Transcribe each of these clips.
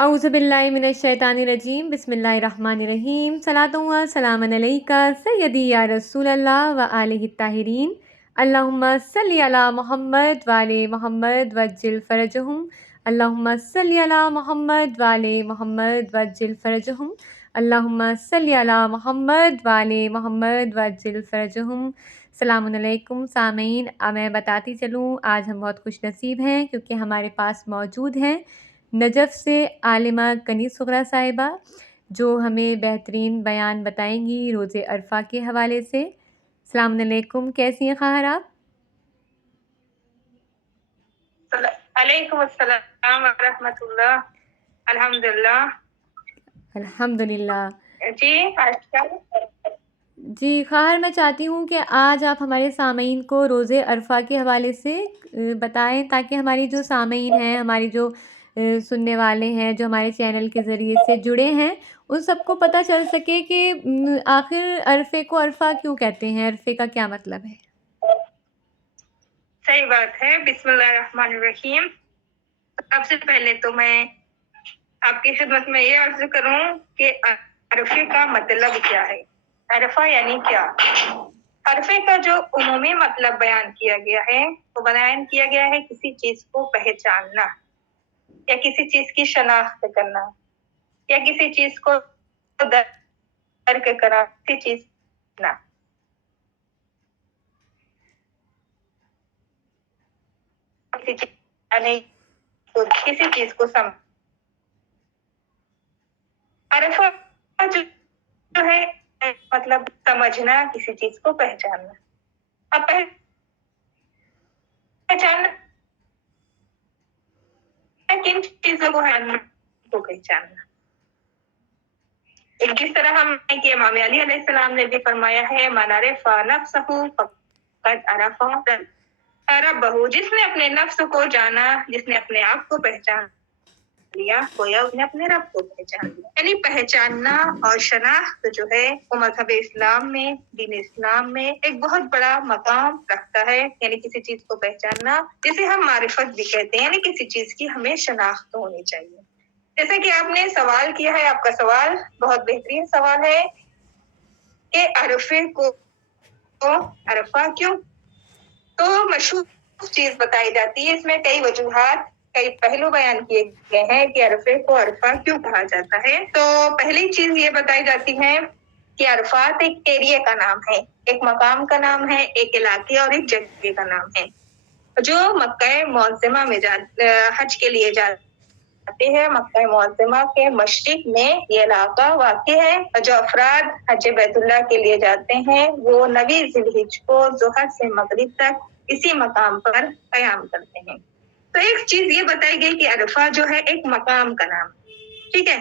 अऊज़ु बिल्लाहि मिनश शैतानिर रजीम बिस्मिल्लाहिर्रहमानिर्रहीम सलातु व सलामन अलैका सय्यदी या रसूलल्लाह व आलिहि ताहिरीन अल्लाहुम्मा सल्लि अला मोहम्मद व आले मोहम्मद वज्जिल फरजहुम अल्लाहुम्मा सल्लि अला मोहम्मद व आले मोहम्मद वज्जिल फरजहुम अल्लाहुम्मा सल्लि अला मोहम्मद व आले मोहम्मद वज्जिल फरजहुम। सलामुन अलैकुम सामीन। मैं बताती चलूँ, आज हम बहुत खुश नसीब हैं क्योंकि हमारे पास मौजूद हैं नजफ़ से आलिमा कनीज़ सुगरा साहिबा, जो हमें बेहतरीन बयान बताएंगी रोज़े अरफा के हवाले से। अस्सलाम वालेकुम, कैसी हैं ख़ाहर आप? अलैकुम अस्सलाम व रहमतुल्लाह। अल्हम्दुलिल्लाह। अल्हम्दुलिल्लाह। जी जी ख़ाहर, मैं चाहती हूँ कि आज आप हमारे सामीन को रोज़े अरफा के हवाले से बताएं, ताकि हमारी जो सामीन हैं, हमारी जो सुनने वाले हैं, जो हमारे चैनल के ज़रिए से जुड़े हैं, उन सबको पता चल सके कि आखिर अरफे को अरफा क्यों कहते हैं, अरफे का क्या मतलब है। सही बात है। बिस्मिल्लाहिर्रहमानिर्रहीम। सबसे पहले तो मैं आपकी खिदमत में ये अर्ज करूं कि अरफे का मतलब क्या है। अरफा यानी क्या? अरफे का जो उमूमी मतलब बयान किया गया है, वो बयान किया गया है किसी चीज को पहचानना या किसी चीज की शनाख्त करना या किसी चीज को दर्क करा, किसी चीज ना किसी चीज को सम अरफा जो है मतलब समझना, किसी चीज को पहचानना। अब पहचानना किन चीजों को पहचानना, एक जिस तरह हमने कि इमाम अली अलैहिस्सलाम ने भी फरमाया है, मन अरफ़ा नफ्सहु फ़क़द अरफ़ा रब्बहु, जिसने अपने नफ्स को जाना, जिसने अपने आप को पहचान लिया, गोया उसने अपने रब को पहचान लिया। यानी पहचानना और शनाख्त जो है वो मज़हब इस्लाम में, दीन इस्लाम में एक बहुत बड़ा मकाम रखता है। यानी किसी चीज को पहचानना, जिसे हम मारिफत भी कहते हैं, यानी किसी चीज की हमें शनाख्त होनी चाहिए। जैसे कि आपने सवाल किया है, आपका सवाल बहुत बेहतरीन सवाल है कि अरफे को अरफा क्यों? तो मशहूर चीज बताई जाती है, इसमें कई वजूहात, कई पहलू बयान किए गए हैं कि अरफे को अरफा क्यों कहा जाता है। तो पहली चीज ये बताई जाती है कि अरफात एक एरिया का नाम है, एक मकाम का नाम है, एक इलाके और एक जगह का नाम है। जो मक्का मुअज़्ज़मा में हज के लिए जाते हैं, मक्का मुअज़्ज़मा के मशरिक में ये इलाका वाक़ है। जो अफराद हज बैतुल्लाह के लिए जाते हैं, वो 9 ज़िलहिज को ज़ोहर से मगरिब तक इसी मकाम पर क़याम करते हैं। तो एक चीज ये बताई गई कि अरफा जो है एक मकाम का नाम, ठीक है।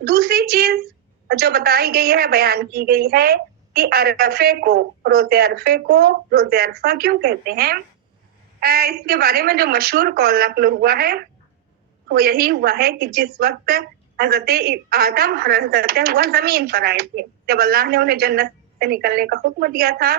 दूसरी चीज जो बताई गई है, बयान की गई है कि अरफे को, रोज़े अरफे को रोज़े अरफा क्यों कहते हैं। इसके बारे में जो मशहूर कौल नकल हुआ है वो यही हुआ है कि जिस वक्त हजरत आदम और हजरत हव्वा जमीन पर आए थे, जब अल्लाह ने उन्हें जन्नत से निकलने का हुक्म दिया था,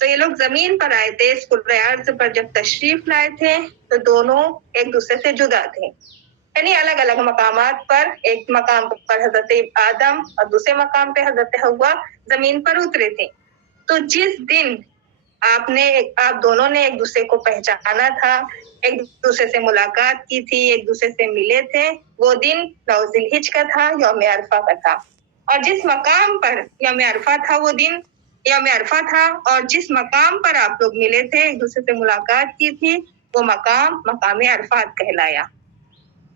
तो ये लोग जमीन पर आए थे। इस कुर्रे अर्ज़ पर जब तशरीफ लाए थे तो दोनों एक दूसरे से जुदा थे, यानी अलग अलग मकामात पर। एक मकाम पर हजरत आदम और दूसरे मकाम पे हजरत हव्वा जमीन पर उतरे थे। तो जिस दिन आप दोनों ने एक दूसरे को पहचाना था, एक दूसरे से मुलाकात की थी, एक दूसरे से मिले थे, वो दिन 9 ज़िलहिज का था, यौम अरफा का था। और जिस मकाम पर यौम अरफा था, वो दिन यौम अरफा था, और जिस मकाम पर आप लोग मिले थे, एक दूसरे से मुलाकात की थी, वो मकाम मकाम अरफात कहलाया।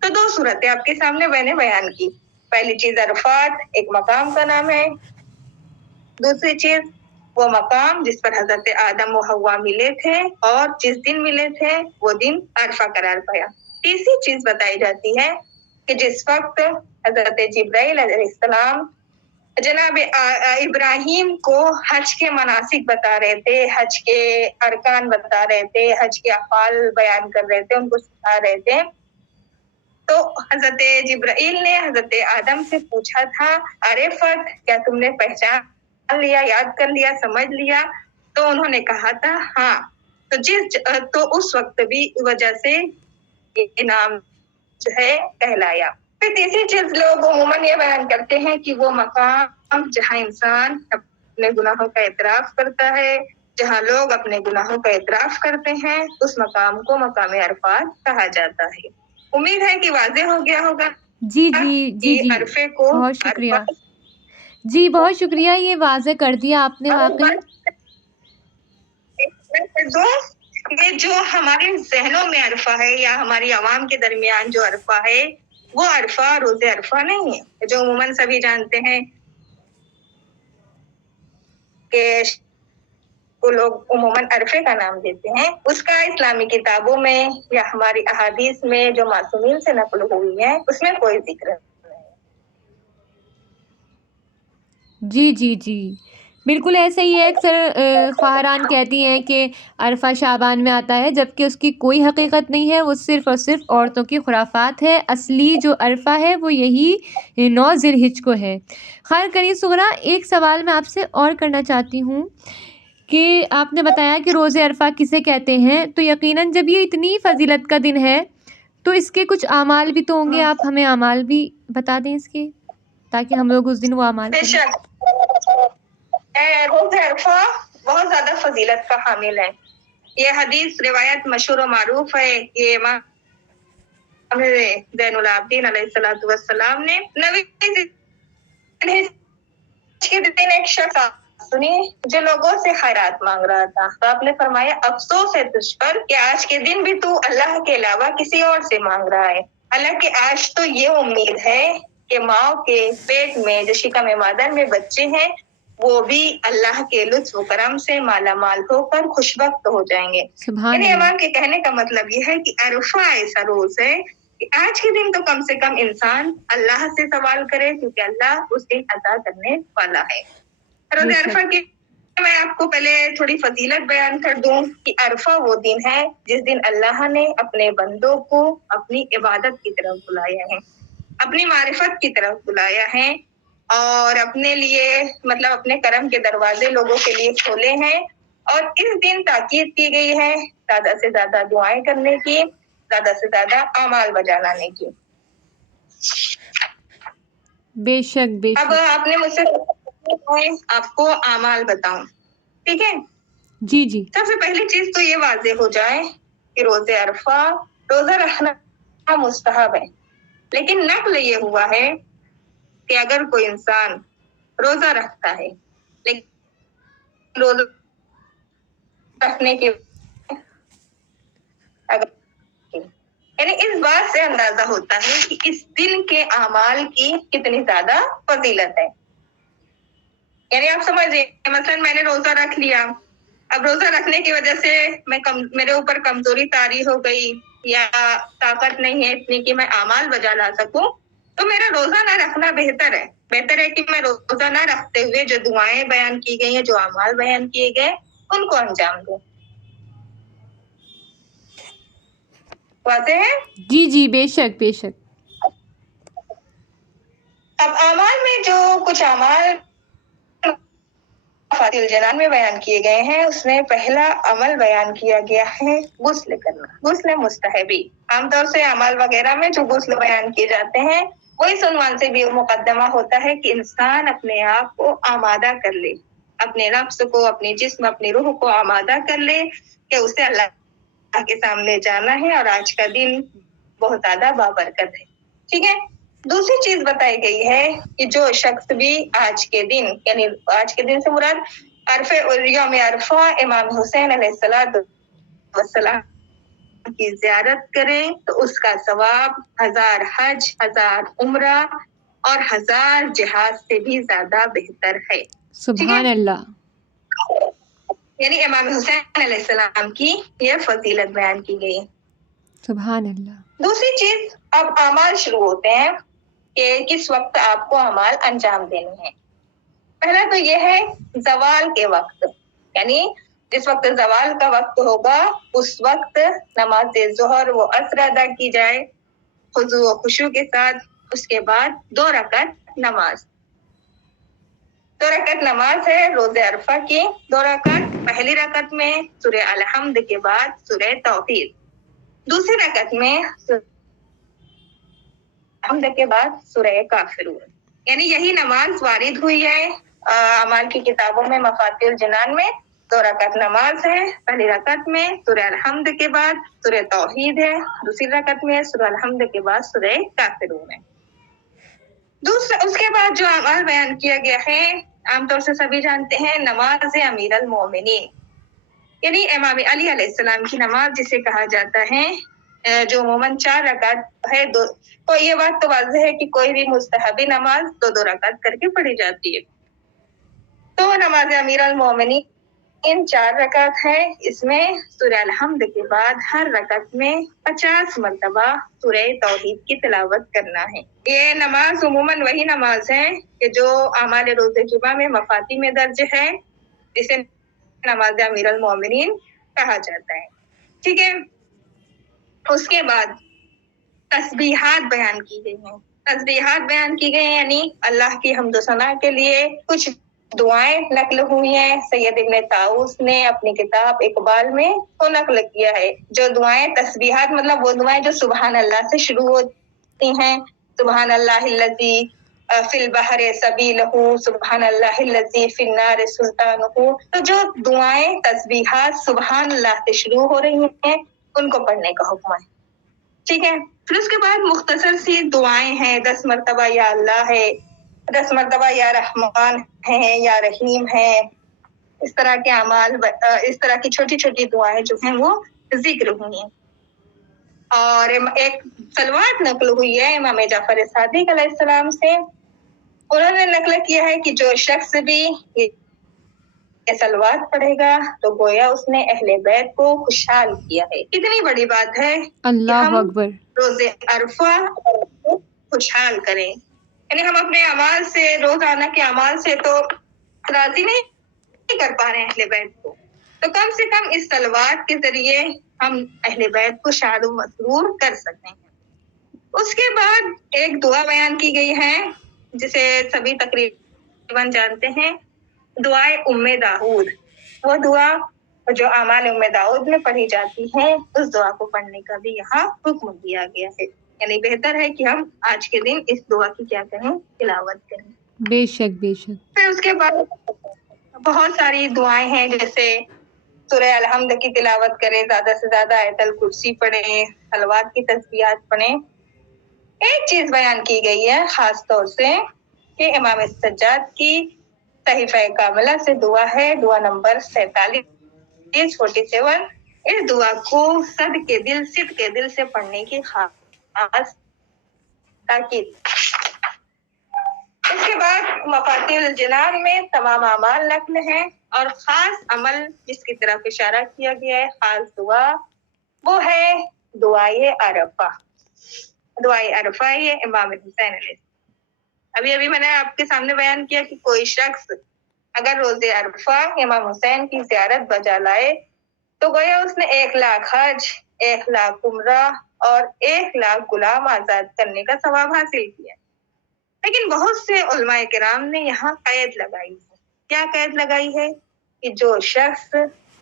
तो 2 सूरतें आपके सामने मैंने बयान की। पहली चीज अरफात एक मकाम का नाम है, दूसरी चीज वो मकाम जिस पर हजरत आदम व हव्वा मिले थे और जिस दिन मिले थे वो दिन अरफा करार पाया। तीसरी चीज बताई जाती है कि जिस वक्त हजरत जिब्राइल अलैहिस्सलाम जनाब इब्राहिम को हज के मनासिक बता रहे थे, हज के अरकान बता रहे थे, हज के अफ़ाल बयान कर रहे थे, उनको सिखा रहे थे, तो हजरत जिब्राइल ने हजरत आदम से पूछा था, अरे फर्द, क्या तुमने पहचान लिया, याद कर लिया, समझ लिया? तो उन्होंने कहा था हाँ। तो उस वक्त भी वजह से ये नाम जो है कहलाया। پھر تیسری چیز لوگ عموماً یہ بیان کرتے ہیں کہ وہ مقام جہاں انسان اپنے گناہوں کا اعتراف کرتا ہے، جہاں لوگ اپنے گناہوں کا اعتراف کرتے ہیں، اس مقام کو مقام عرفات کہا جاتا ہے۔ امید ہے کہ واضح ہو گیا ہوگا جی جی جی کہ جی عرفے کو بہت شکریہ، عرفات جی بہت شکریہ، یہ واضح کر دیا آپ نے واقعی۔ یہ جو ہمارے ذہنوں میں عرفہ ہے یا ہماری عوام کے درمیان جو عرفہ ہے، وہ عرفہ روز عرفہ نہیں ہے جو عموماً سبھی جانتے ہیں کہ وہ لوگ عموماً عرفے کا نام دیتے ہیں۔ اس کا اسلامی کتابوں میں یا ہماری احادیث میں جو معصومین سے نقل ہوئی ہے اس میں کوئی ذکر نہیں۔ جی جی جی بالکل ایسا ہی ہے، اکثر خواہران کہتی ہیں کہ عرفہ شعبان میں آتا ہے، جبکہ اس کی کوئی حقیقت نہیں ہے، وہ صرف اور صرف عورتوں کی خرافات ہے۔ اصلی جو عرفہ ہے وہ یہی 9 ذی الحجہ کو ہے۔ خیر کنیز صغریٰ، ایک سوال میں آپ سے اور کرنا چاہتی ہوں کہ آپ نے بتایا کہ روز عرفہ کسے کہتے ہیں، تو یقیناً جب یہ اتنی فضیلت کا دن ہے تو اس کے کچھ اعمال بھی تو ہوں گے، آپ ہمیں اعمال بھی بتا دیں اس کے، تاکہ ہم لوگ اس دن وہ اعمال بے کریں۔ شک روز عرفہ بہت زیادہ فضیلت کا حامل ہے۔ یہ حدیث روایت مشہور و معروف ہے۔ یہ امام زین العابدین علیہ الصلوۃ والسلام نے نبی کے دن ایک شخص سنی جو لوگوں سے خیرات مانگ رہا تھا، تو آپ نے فرمایا افسوس ہے تجھ پر کہ آج کے دن بھی تو اللہ کے علاوہ کسی اور سے مانگ رہا ہے، حالانکہ آج تو یہ امید ہے کہ ماں کے پیٹ میں جو شکم مادر میں بچے ہیں وہ بھی اللہ کے لطف و کرم سے مالا مال ہو کر خوش وقت ہو جائیں گے۔ سبحان یعنی اللہ۔ امام کے کہنے کا مطلب یہ ہے کہ عرفہ ایسا روز ہے کہ آج کے دن تو کم سے کم انسان اللہ سے سوال کرے، کیونکہ اللہ اس دن عطا کرنے والا ہے۔ روز بے عرفہ شک۔ کی میں آپ کو پہلے تھوڑی فضیلت بیان کر دوں کہ عرفہ وہ دن ہے جس دن اللہ نے اپنے بندوں کو اپنی عبادت کی طرف بلایا ہے، اپنی معرفت کی طرف بلایا ہے، اور اپنے لیے مطلب اپنے کرم کے دروازے لوگوں کے لیے کھولے ہیں، اور اس دن تاکید کی گئی ہے زیادہ سے زیادہ دعائیں کرنے کی، زیادہ سے زیادہ اعمال بجا لانے کی۔ بے شک بے اب شک۔ آپ نے مجھ سے آپ کو اعمال بتاؤں، ٹھیک ہے؟ جی جی سب سے پہلی چیز تو یہ واضح ہو جائے کہ روز عرفہ روزہ رکھنا مستحب ہے، لیکن نقل یہ ہوا ہے کہ اگر کوئی انسان روزہ رکھتا ہے لیکن روزہ رکھنے کی یعنی اس بات سے اندازہ ہوتا ہے کہ اس دن کے اعمال کی کتنی زیادہ فضیلت ہے۔ یعنی آپ سمجھیں مثلا میں نے روزہ رکھ لیا، اب روزہ رکھنے کی وجہ سے میرے اوپر کمزوری طاری ہو گئی یا طاقت نہیں ہے اتنی کہ میں اعمال بجا لا سکوں، تو میرا روزہ نہ رکھنا بہتر ہے۔ بہتر ہے کہ میں روزہ نہ رکھتے ہوئے جو دعائیں بیان کی گئی ہیں، جو اعمال بیان کیے گئے، ان کو انجام دوں۔ واضح ہے؟ جی جی بے شک بے شک۔ اب اعمال میں جو کچھ اعمال فاتح الجنان میں بیان کیے گئے ہیں، اس میں پہلا عمل بیان کیا گیا ہے غسل کرنا، غسل مستحبی۔ عام طور سے اعمال وغیرہ میں جو غسل بیان کیے جاتے ہیں وہ اس عنوان سے بھی مقدمہ ہوتا ہے کہ انسان اپنے آپ کو آمادہ کر لے، اپنے نفس کو، اپنے جسم، اپنی روح کو آمادہ کر لے کہ اسے اللہ کے سامنے جانا ہے، اور آج کا دن بہت زیادہ بابرکت ہے۔ ٹھیک ہے؟ دوسری چیز بتائی گئی ہے کہ جو شخص بھی آج کے دن، یعنی آج کے دن سے مراد عرفہ یوم عرفہ امام حسین علیہ السلام کی زیارت کرے تو اس کا ثواب 1000 حج، 1000 عمرہ اور 1000 جہاد سے بھی زیادہ بہتر ہے۔ سبحان اللہ۔ یعنی امام حسین علیہ السلام کی یہ فضیلت بیان کی گئی۔ سبحان اللہ۔ دوسری چیز، اب اعمال شروع ہوتے ہیں کہ کس وقت آپ کو اعمال انجام دینے ہیں۔ پہلا تو یہ ہے زوال کے وقت، یعنی جس وقت زوال کا وقت ہوگا اس وقت نماز ظہر و عصر ادا کی جائے خضوع و خشوع کے ساتھ۔ اس کے بعد 2 رکعت نماز، 2 رکعت نماز ہے روز عرفہ کی۔ 2 رکعت، پہلی رکعت میں سورہ الحمد کے بعد سورہ توحید، دوسری رکعت میں الحمد کے بعد سورہ کافرون، یعنی یہی نماز وارد ہوئی ہے اعمال کی کتابوں میں مفاتیح الجنان میں. 2 رکعت نماز ہے. پہلی رکعت میں سورہ الحمد کے بعد سورہ توحید ہے. دوسری رکعت میں سورہ الحمد کے بعد سورہ کافرون ہے. اس کے بعد جو اعمال بیان کیا گیا ہے عام طور سے سبھی جانتے ہیں نماز امیر المومنین، یعنی امام علی علیہ السلام کی نماز جسے کہا جاتا ہے، جو عموماً 4 رکعت ہے. تو یہ بات تو واضح ہے کہ کوئی بھی مستحبی نماز 2 رکعت کر کے پڑھی جاتی ہے. تو نماز امیر المومنین 4 رکعت ہے. اس میں سورہ الحمد کے بعد ہر رکعت میں 50 مرتبہ سورہ توحید کی تلاوت کرنا ہے. یہ نماز عموماً وہی نماز ہے کہ جو اعمال روز جمعہ میں مفاتیح میں درج ہے، جسے نماز امیر المومنین کہا جاتا ہے. ٹھیک ہے. اس کے بعد تسبیحات بیان کی گئی ہیں. تسبیحات بیان کی گئی ہیں یعنی اللہ کی حمد و ثنا کے لیے کچھ دعائیں نقل ہوئی ہیں. سید ابن طاؤس نے اپنی کتاب اقبال میں وہ نقل کیا ہے. جو دعائیں تسبیحات مطلب وہ دعائیں جو سبحان اللہ سے شروع ہوتی ہیں. سبحان اللہ الذی فی البحر سبیلہ، سبحان اللہ الذی فی النار سلطانہ. تو جو دعائیں تسبیحات سبحان اللہ سے شروع ہو رہی ہیں ان کو پڑھنے کا حکم ہے. ٹھیک ہے. پھر اس کے بعد مختصر سی دعائیں ہیں. 10 مرتبہ یا اللہ ہے، 10 مرتبہ یا رحمان ہے یا رحیم ہے. اس طرح کے اعمال، اس طرح کی چھوٹی چھوٹی دعائیں جو ہیں وہ ذکر ہوئی ہیں. اور ایک صلوات نقل ہوئی ہے امام جعفر صادق علیہ السلام سے. انہوں نے نقل کیا ہے کہ جو شخص بھی یہ صلوات پڑھے گا تو گویا اس نے اہل بیت کو خوشحال کیا ہے. کتنی بڑی بات ہے کہ اللہ ہم اکبر. روز عرفہ خوشحال کریں. یعنی ہم اپنے اعمال سے، روزانہ کے اعمال سے تو راضی نہیں کر پا رہے ہیں اہل بیت کو، تو کم سے کم اس صلوات کے ذریعے ہم اہل بیت کو شاد و مسرور کر سکتے ہیں. اس کے بعد ایک دعا بیان کی گئی ہے جسے سبھی تقریباً جانتے ہیں، دعائے ام داؤد. وہ دعا جو اعمال ام داؤد میں پڑھی جاتی ہے اس دعا کو پڑھنے کا بھی یہاں حکم دیا گیا ہے. یعنی بہتر ہے کہ ہم آج کے دن اس دعا کی کیا کریں، تلاوت کریں. بے شک بے شک. پھر اس کے بعد بہت ساری دعائیں ہیں، جیسے سورہ الحمد کی تلاوت کریں، زیادہ سے زیادہ آیت الکرسی پڑھیں، صلوات کی تسبیحات پڑھیں. ایک چیز بیان کی گئی ہے خاص طور سے کہ امام سجاد کی صحیفہ کاملہ سے دعا ہے، دعا نمبر 47. اس دعا کو صدق کے دل سے پڑھنے کی خاص تاکید. اس کے بعد مفاتیح الجنان میں تمام اعمال نقل ہیں، اور خاص عمل جس کی طرف اشارہ کیا گیا ہے، خاص دعا، وہ ہے دعائے عرفہ. دعائے عرفہ یہ امام حسین علیہ السلام. ابھی میں نے آپ کے سامنے بیان کیا کہ کوئی شخص اگر روز عرفہ امام حسین کی زیارت بجا لائے تو گویا اس نے 1 لاکھ حج، 1 لاکھ عمرہ اور 1 لاکھ غلام آزاد کرنے کا ثواب حاصل کیا. لیکن بہت سے علماء کرام نے یہاں قید لگائی ہے. کیا قید لگائی ہے؟ کہ جو شخص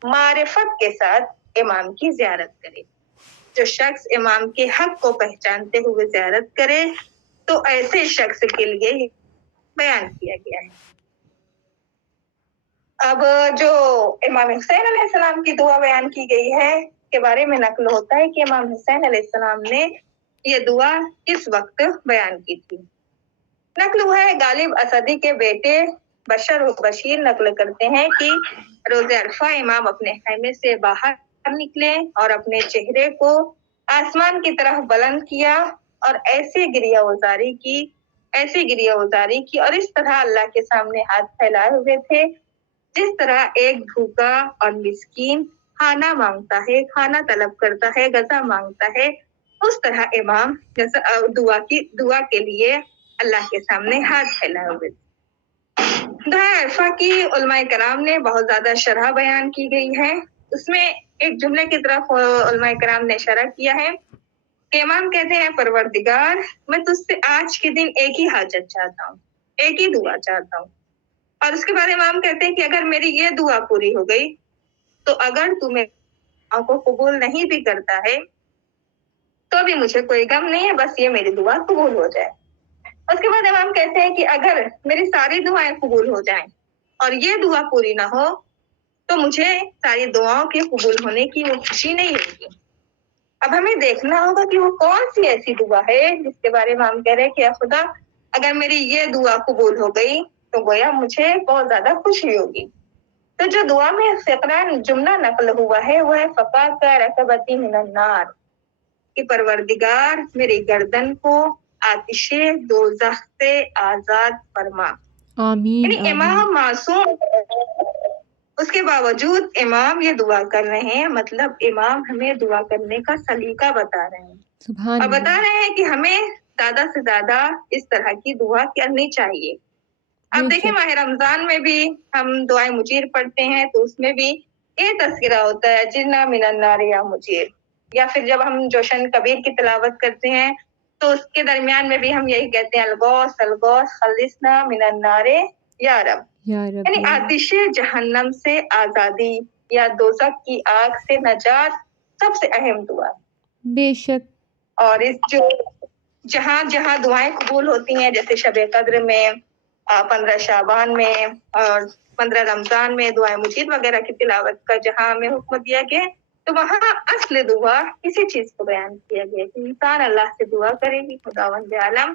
معرفت کے ساتھ امام کی زیارت کرے، جو شخص امام کے حق کو پہچانتے ہوئے زیارت کرے، تو ایسے شخص کے لیے بیان کیا گیا ہے. اب جو امام حسین علیہ السلام کی دعا بیان کی گئی ہے کے بارے میں نقل ہوتا ہے کہ امام حسین علیہ السلام نے یہ دعا کس وقت بیان کی تھی. نقل ہوا ہے غالب اسدی کے بیٹے بشر بشیر نقل کرتے ہیں کہ روز عرفہ امام اپنے خیمے سے باہر نکلے اور اپنے چہرے کو آسمان کی طرف بلند کیا اور ایسے گریہ وزاری کی اور اس طرح اللہ کے سامنے ہاتھ پھیلائے ہوئے تھے جس طرح ایک بھوکا اور مسکین کھانا مانگتا ہے، کھانا طلب کرتا ہے، غذا مانگتا ہے. اس طرح امام دعا کے لیے اللہ کے سامنے ہاتھ پھیلائے ہوئے تھے. دعا عرفہ کی علماء کرام نے بہت زیادہ شرح بیان کی گئی ہے. اس میں ایک جملے کی طرف علماء کرام نے اشارہ کیا ہے کہ امام کہتے ہیں، پروردگار میں تجھ سے آج کے دن ایک ہی حاجت چاہتا ہوں، ایک ہی دعا چاہتا ہوں. اور اس کے بعد امام کہتے ہیں کہ اگر میری یہ دعا پوری ہو گئی تو اگر تو میری دعا کو قبول نہیں بھی کرتا ہے तो भी मुझे कोई गम नहीं है, बस ये मेरी दुआ कबूल हो जाए। उसके बाद इमाम कहते हैं कि अगर मेरी सारी दुआएं कबूल हो जाएं और ये दुआ पूरी ना हो तो मुझे सारी दुआओं के कबूल होने की वो खुशी नहीं होगी। अब हमें देखना होगा कि वो कौन सी ऐसी दुआ है जिसके बारे में हम कह रहे हैं कि या खुदा अगर मेरी ये दुआ कबूल हो गई तो गोया मुझे बहुत ज्यादा खुशी होगी। तो जो दुआ में फ़िक़रान जुमला नकल हुआ है वो है फ़क़ात रकबती मिनन्नार, कि परवरदिगार मेरी गर्दन को आतिशे दोज़ख से आजाद फरमा। आमीन यानी आमीन। इमाम मासूम, उसके बावजूद इमाम ये दुआ कर रहे हैं, मतलब इमाम हमें दुआ करने का सलीका बता रहे हैं सुभान और बता अल्लाह। रहे हैं कि हमें ज्यादा से ज्यादा इस तरह की दुआ करनी चाहिए। अब देखिए बेशक माह रमजान में भी हम दुआए मुजीर पढ़ते हैं तो उसमें भी ये तस्करा होता है जिन्ना मिनन्नार या मुजीर, या फिर जब हम जोशन कबीर की तिलावत करते हैं तो उसके दरमियान में भी हम यही कहते हैं अलगौस अलगौस खलिसना मिनन्नारे या रब, या रब यानी या रब। आतिशे जहन्नम से आजादी या दोज़ख की आग से नजात सबसे अहम दुआ है। बेशक और इस जो जहाँ जहाँ दुआएं कबूल होती हैं जैसे शब कद्र में, 15 शाबान में और 15 रमजान में दुआएं मुजीब वगैरह की तिलावत का जहाँ हमें हुक्म दिया गया है, तो वहाँ असल दुआ इसी चीज को बयान किया गया कि इंसान अल्लाह से दुआ करेगी खुदावंद आलम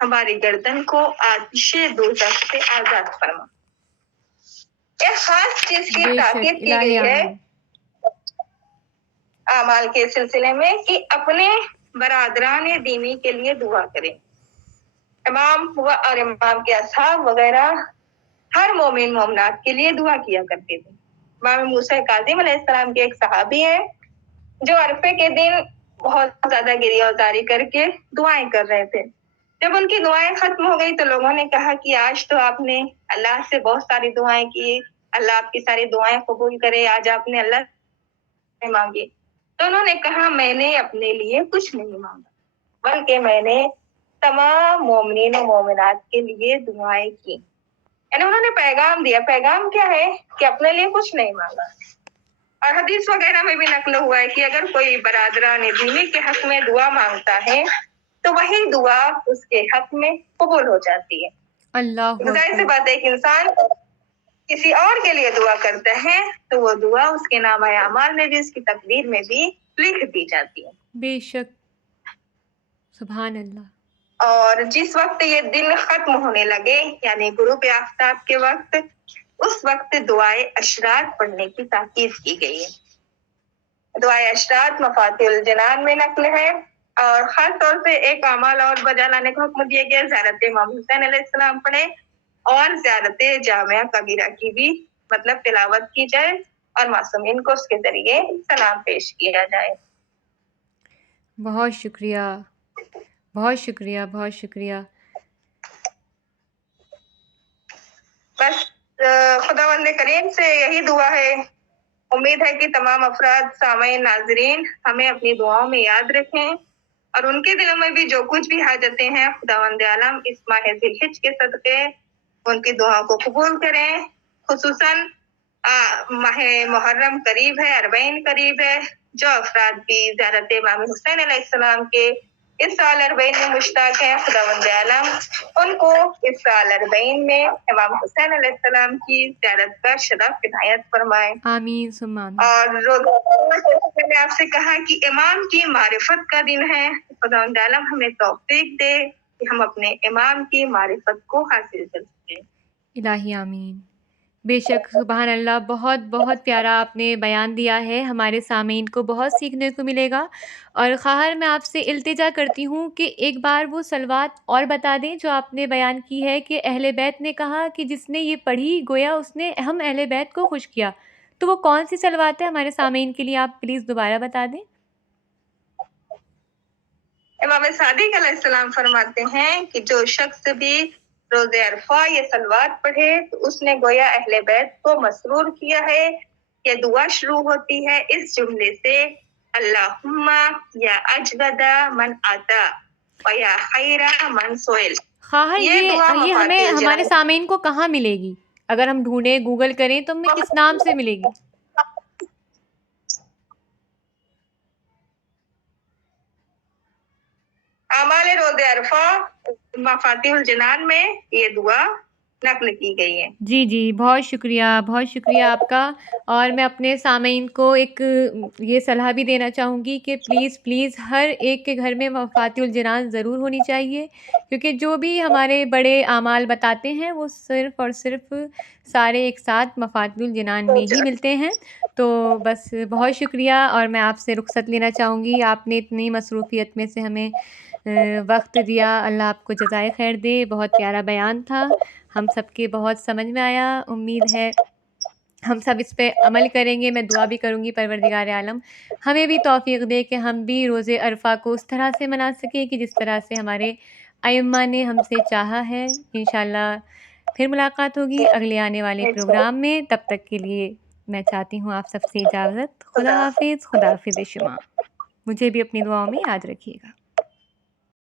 हमारी गर्दन को आतिशे दोज़ख से आजाद फरमा। एक खास चीज की बेशक ताकीद की इलाही गई है आमीन। आमाल के सिलसिले में कि अपने बरादरान दीनी के लिए दुआ करें। इमाम हुआ और इमाम के असहाब वगैरह हर मोमिन मोमनात के लिए दुआ किया करते थे। इमाम मूसा काज़िम अलैहिस्सलाम के एक सहाबी हैं जो अरफे के दिन बहुत ज्यादा गिरियाजारी करके दुआएं कर रहे थे। जब उनकी दुआएं खत्म हो गई तो लोगों ने कहा कि आज तो आपने अल्लाह से बहुत सारी दुआएं की, अल्लाह आपकी सारी दुआएं कबूल करे, आज आपने अल्लाह से मांगी। तो उन्होंने कहा मैंने अपने लिए कुछ नहीं मांगा, बल्कि मैंने तमाम मोमिनीन और मोमिनात के लिए दुआएं की। यानी उन्होंने पैगाम दिया। पैगाम क्या है कि अपने लिए कुछ नहीं मांगा। और हदीस वगैरह में भी नकल हुआ है कि अगर कोई बरादरान दीनी के हक में दुआ मांगता है तो वही दुआ उसके हक में कबूल हो जाती है। अल्लाह तो जाहिर सी अकबर। बात है कि इंसान किसी और के लिए दुआ करता है तो वो दुआ उसके नामा अमाल में भी, उसकी तकदीर में भी लिख दी जाती है। बेशक सुभान अल्लाह। और जिस वक्त ये दिन खत्म होने लगे यानी गुरूब आफ्ताब के वक्त, उस वक्त दुआए अशरात पढ़ने की ताकीद की गई है। दुआए अशरात मफातिहुल जनान में नकल है और खास तौर से एक अमाल और बजा लाने का हुक्म दिया गया, ज़ियारत इमाम हुसैन अलैहिस्सलाम पढ़े और ज़ियारत जामिया कबीरा की भी मतलब तिलावत की जाए और मासूमीन को उसके जरिए सलाम पेश किया जाए। बहुत शुक्रिया, बहुत शुक्रिया, बहुत शुक्रिया। बस खुदावंद करीम से यही दुआ है। उम्मीद है कि तमाम अफराद सामईन नाजरीन हमें अपनी दुआओं में याद रखें और उनके दिलों में भी जो कुछ भी हाजतें हैं खुदावंद आलम इस माह ज़िलहिज के सदक़े उनकी दुआओं को कबूल करें। खुसूसन माह मुहर्रम करीब है, अरबईन करीब है। जो अफराद भी ज़ियारत इमाम हुसैन अलैहिस्सलाम के इस साल अरबईन में मुश्ताक हैं, खुदावंद आलम उनको इस साल अरबईन में इमाम हुसैन अलैहिस्सलाम की ज़ियारत का शरफ इनायत फरमाए। आमीन सुम्मा आमीन। और मैंने आपसे कहा कि इमाम की मारिफत का दिन है, खुदावंद आलम हमें तौफीक दे कि हम अपने इमाम की मारिफत को हासिल कर सकें। इलाही आमीन। बेशक सुभान अल्लाह, बहुत बहुत प्यारा आपने बयान दिया है, हमारे सामीन को बहुत सीखने को मिलेगा। और ख़ाहर मैं आपसे इल्तिजा करती हूँ कि एक बार वो सलवात और बता दें जो आपने बयान की है कि अहले बैत ने कहा कि जिसने ये पढ़ी गोया उसने हम अहले बैत को खुश किया। तो वो कौन सी सलवात है हमारे सामीन के लिए, आप प्लीज़ दोबारा बता दें। इमाम सादिक अलैहिस्सलाम फरमाते हैं कि जो शख्स भी रोज़े अरफा ये सलवात पढ़े तो उसने गोया अहले बैत को मसरूर किया है। ये दुआ शुरू होती है इस जुमले से, अल्लाहुम्मा या अजवदा मन आता व या खैरा मन सोइल। ख़ाहर ये दुआ ये हमें मफातिहुल हमारे जनान सामीन को कहाँ मिलेगी? अगर हम ढूंढें, गूगल करें तो हमें किस नाम से मिलेगी? आमाल रोज़े अरफा मफातिहुल जिनान में ये दुआ नक़्ल की गई है। जी, जी, बहुत शुक्रिया आपका। और मैं अपने सामीन को एक ये सलाह भी देना चाहूँगी कि प्लीज़ हर एक के घर में मफ़ातिहुल जिनान ज़रूर होनी चाहिए, क्योंकि जो भी हमारे बड़े आमाल बताते हैं वो सिर्फ़ और सिर्फ़ सारे एक साथ मफ़ातिहुल जिनान में ही मिलते हैं। तो बस बहुत शुक्रिया, और मैं आपसे रुख़्सत लेना चाहूँगी। आपने इतनी मसरूफ़ियत में से हमें वक़्त दिया, अल्लाह आपको जज़ाए ख़ैर दे। बहुत प्यारा बयान था, हम सबके बहुत समझ में आया। उम्मीद है हम सब इस पे अमल करेंगे। मैं दुआ भी करूँगी परवरदिगार आलम हमें भी तौफ़ीक़ दे कि हम भी रोज़े अरफ़ा को उस तरह से मना सकें कि जिस तरह से हमारे अइम्मा ने हमसे चाहा है। इंशाअल्लाह फिर मुलाकात होगी अगले आने वाले प्रोग्राम में। तब तक के लिए मैं चाहती हूँ आप सबसे इजाज़त। खुदा खुदा हाफ़िज़, खुदा हाफ़िज़ शुमा। मुझे भी अपनी दुआओं में याद रखिएगा।